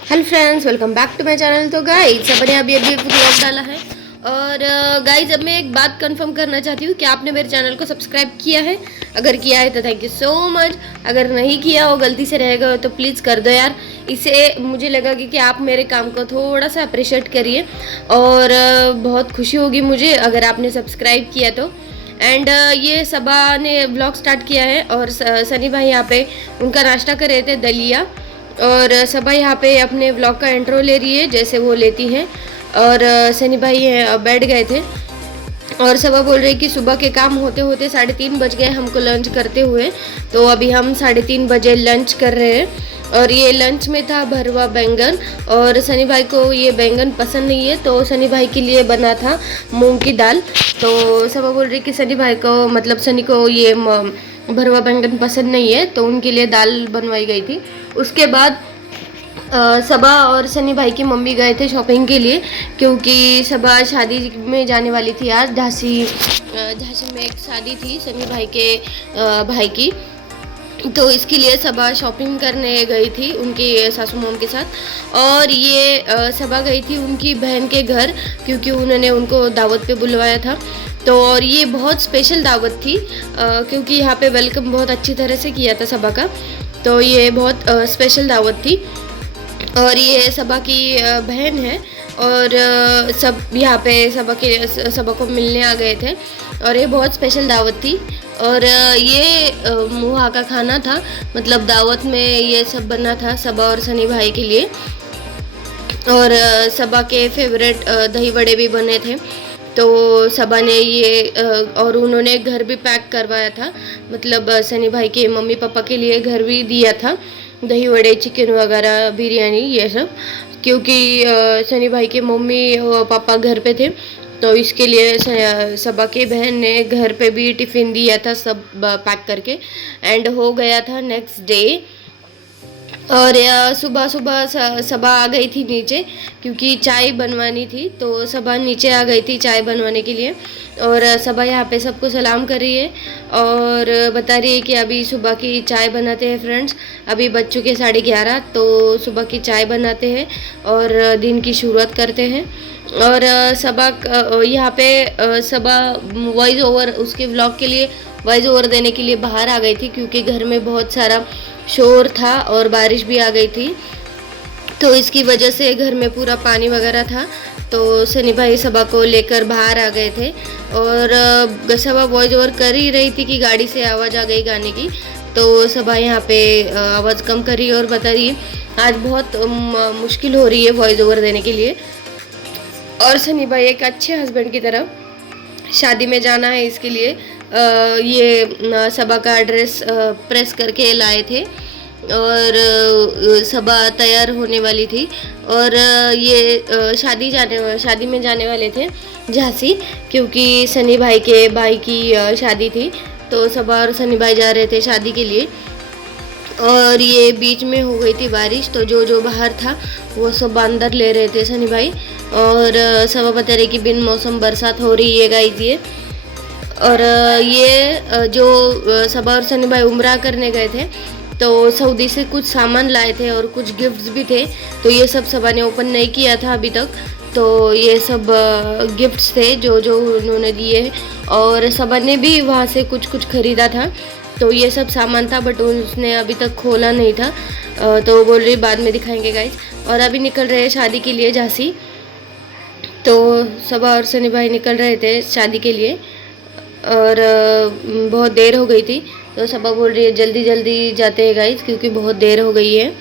Hello friends, welcome back to my channel. तो guys सब ने अभी अभी व्लॉग डाला है। और गाइज अब मैं एक बात कंफर्म करना चाहती हूँ कि आपने मेरे चैनल को सब्सक्राइब किया है। अगर किया है तो थैंक यू सो मच। अगर नहीं किया हो, गलती से रह गए हो, तो प्लीज़ कर दो यार। इससे मुझे लगा कि आप मेरे काम को थोड़ा सा अप्रिशिएट करिए और बहुत खुशी होगी मुझे अगर आपने सब्सक्राइब किया तो। एंड ये सबा ने ब्लॉग स्टार्ट किया है और सनी भाई यहाँ पे उनका नाश्ता कर रहे थे, दलिया। और सबा यहाँ पे अपने व्लॉग का इंट्रो ले रही है जैसे वो लेती हैं। और सनी भाई बैठ गए थे और सबा बोल रही कि सुबह के काम होते होते 3:30 बज गए हमको लंच करते हुए। तो अभी हम 3:30 बजे लंच कर रहे हैं। और ये लंच में था भरवा बैंगन। और सनी भाई को ये बैंगन पसंद नहीं है तो सनी भाई के लिए बना था मूंग की दाल। तो सबा बोल रही कि सनी भाई को मतलब सनी को ये भरवा बैंगन पसंद नहीं है तो उनके लिए दाल बनवाई गई थी। उसके बाद सबा और सनी भाई की मम्मी गए थे शॉपिंग के लिए, क्योंकि सबा शादी में जाने वाली थी आज। झांसी में एक शादी थी सनी भाई के भाई की, तो इसके लिए सबा शॉपिंग करने गई थी उनकी सासू मॉम के साथ। और ये सबा गई थी उनकी बहन के घर, क्योंकि उन्होंने उनको दावत पे बुलवाया था। तो और ये बहुत स्पेशल दावत थी क्योंकि यहाँ पे वेलकम बहुत अच्छी तरह से किया था सबा का। तो ये बहुत स्पेशल दावत थी। और ये सबा की बहन है और सब यहाँ पे सबा को मिलने आ गए थे। और ये बहुत स्पेशल दावत थी। और ये वहाँ का खाना था, मतलब दावत में ये सब बना था सबा और सनी भाई के लिए। और सबा के फेवरेट दही बड़े भी बने थे। तो सबा ने ये और उन्होंने घर भी पैक करवाया था, मतलब सनी भाई के मम्मी पापा के लिए घर भी दिया था, दही वड़े, चिकन वगैरह, बिरयानी, ये सब। क्योंकि सनी भाई के मम्मी और पापा घर पे थे तो इसके लिए सबा के बहन ने घर पे भी टिफ़िन दिया था सब पैक करके। एंड हो गया था नेक्स्ट डे। और सुबह सुबह सबा आ गई थी नीचे, क्योंकि चाय बनवानी थी तो सबा नीचे आ गई थी चाय बनवाने के लिए। और सबा यहाँ पे सबको सलाम कर रही है और बता रही है कि अभी सुबह की चाय बनाते हैं फ्रेंड्स। अभी बज चुके 11:30, तो सुबह की चाय बनाते हैं और दिन की शुरुआत करते हैं। और सबा यहाँ पे सबा वॉइस ओवर उसके व्लॉग के लिए वॉइस ओवर देने के लिए बाहर आ गई थी, क्योंकि घर में बहुत सारा शोर था और बारिश भी आ गई थी। तो इसकी वजह से घर में पूरा पानी वगैरह था। तो सनी भाई सबा को लेकर बाहर आ गए थे और सबा वॉइस ओवर कर ही रही थी कि गाड़ी से आवाज़ आ गई गाने की। तो सबा यहाँ पे आवाज़ कम कर रही है और बता रही है आज बहुत मुश्किल हो रही है वॉइस ओवर देने के लिए। और सनी भाई एक अच्छे हस्बैंड की तरह शादी में जाना है, इसके लिए ये सबा का एड्रेस प्रेस करके लाए थे। और सबा तैयार होने वाली थी और ये शादी में जाने वाले थे झांसी, क्योंकि सनी भाई के भाई की शादी थी। तो सबा और सनी भाई जा रहे थे शादी के लिए। और ये बीच में हो गई थी बारिश, तो जो जो बाहर था वो सब अंदर ले रहे थे सनी भाई। और सबा बता रहे कि बिन मौसम बरसात हो रही है गाइस ये। और ये जो सबा और सनी भाई उम्रा करने गए थे तो सऊदी से कुछ सामान लाए थे और कुछ गिफ्ट्स भी थे। तो ये सब सबा ने ओपन नहीं किया था अभी तक। तो ये सब गिफ्ट्स थे जो जो उन्होंने दिए। और सबा ने भी वहाँ से कुछ कुछ ख़रीदा था। तो ये सब सामान था बट उसने अभी तक खोला नहीं था। तो बोल रही बाद में दिखाएंगे गाइस। और अभी निकल रहे हैं शादी के लिए झांसी। तो सबा और सनी भाई निकल रहे थे शादी के लिए और बहुत देर हो गई थी। तो सबा बोल रही है जल्दी जल्दी जाते हैं गाइस, क्योंकि बहुत देर हो गई है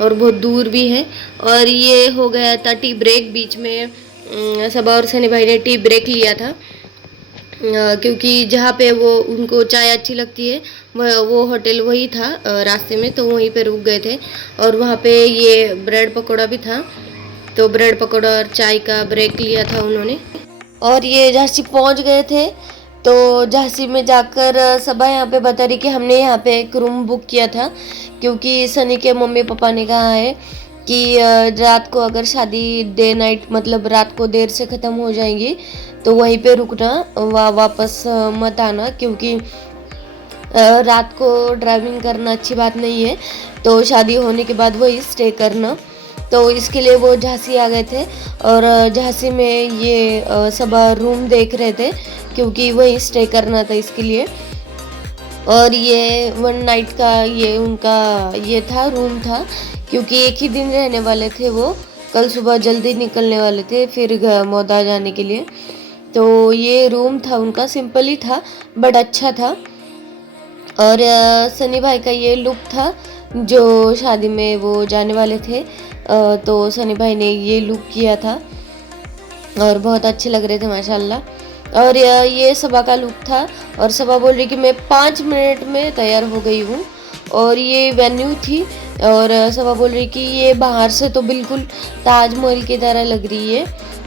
और बहुत दूर भी है। और ये हो गया था टी ब्रेक बीच में। सबा और सनी भाई ने टी ब्रेक लिया था क्योंकि जहाँ पे वो उनको चाय अच्छी लगती है वो होटल वही था रास्ते में, तो वहीं पे रुक गए थे। और वहाँ पे ये ब्रेड पकौड़ा भी था, तो ब्रेड पकौड़ा और चाय का ब्रेक लिया था उन्होंने। और ये झांसी पहुँच गए थे। तो झांसी में जाकर सबा यहाँ पे बता रही कि हमने यहाँ पे एक रूम बुक किया था, क्योंकि सनी के मम्मी पापा ने कहा है कि रात को अगर शादी डे नाइट मतलब रात को देर से ख़त्म हो जाएंगी तो वहीं पे रुकना, वापस मत आना, क्योंकि रात को ड्राइविंग करना अच्छी बात नहीं है। तो शादी होने के बाद वही स्टे करना। तो इसके लिए वो झांसी आ गए थे और झांसी में ये सब रूम देख रहे थे क्योंकि वहीं स्टे करना था इसके लिए। और ये 1 नाइट का ये उनका ये था रूम था, क्योंकि एक ही दिन रहने वाले थे वो, कल सुबह जल्दी निकलने वाले थे फिर मौदा जाने के लिए। तो ये रूम था उनका, सिंपल ही था बट अच्छा था। और सनी भाई का ये लुक था जो शादी में वो जाने वाले थे, तो सनी भाई ने ये लुक किया था और बहुत अच्छे लग रहे थे माशाल्लाह। और ये सबा का लुक था और सबा बोल रही कि मैं 5 मिनट में तैयार हो गई हूँ। और ये वेन्यू थी और सबा बोल रही कि ये बाहर से तो बिल्कुल ताजमहल की तरह लग रही है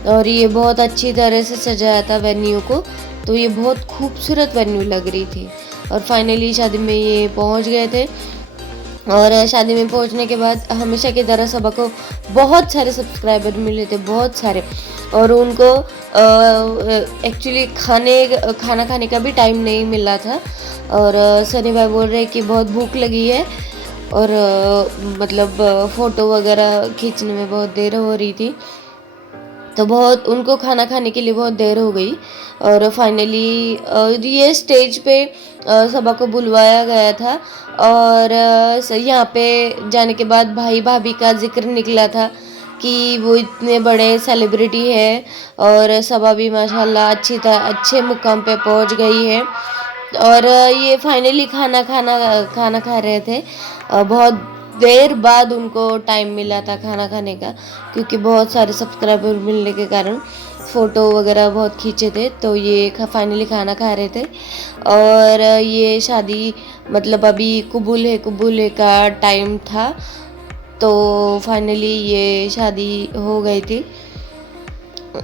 और ये बहुत अच्छी तरह से सजाया था वेन्यू को, तो ये बहुत खूबसूरत वेन्यू लग रही थी। और फाइनली शादी में ये पहुंच गए थे और शादी में पहुंचने के बाद हमेशा की तरह सबा को बहुत सारे सब्सक्राइबर मिले थे, बहुत सारे। और उनको एक्चुअली खाना खाने का भी टाइम नहीं मिला था। और सनी भाई बोल रहे कि बहुत भूख लगी है और मतलब फ़ोटो वगैरह खींचने में बहुत देर हो रही थी, तो बहुत उनको खाना खाने के लिए बहुत देर हो गई। और फाइनली ये स्टेज पे सबा को बुलवाया गया था और यहाँ पे जाने के बाद भाई भाभी का जिक्र निकला था कि वो इतने बड़े सेलिब्रिटी है और सबा भी माशाल्लाह अच्छे मुकाम पे पहुँच गई है। और ये फाइनली खाना खा रहे थे, बहुत देर बाद उनको टाइम मिला था खाना खाने का, क्योंकि बहुत सारे सब्सक्राइबर मिलने के कारण फ़ोटो वगैरह बहुत खींचे थे, तो ये फाइनली खाना खा रहे थे। और ये शादी मतलब अभी कबूल है का टाइम था, तो फाइनली ये शादी हो गई थी।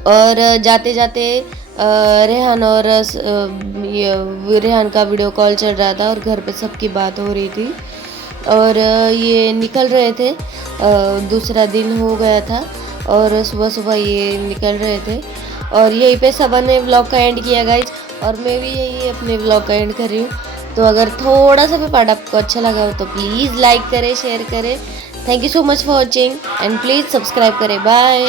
और जाते जाते रेहान और रेहान का वीडियो कॉल चल रहा था और घर पे सबकी बात हो रही थी। और ये निकल रहे थे, दूसरा दिन हो गया था और सुबह सुबह ये निकल रहे थे। और यहीं पे सबा ने व्लॉग का एंड किया गाइज, और मैं भी यही अपने व्लॉग का एंड कर रही हूँ। तो अगर थोड़ा सा भी पार्ट आपको अच्छा लगा हो तो प्लीज़ लाइक करें, शेयर करें। Thank you so much for watching and please subscribe करें। बाय।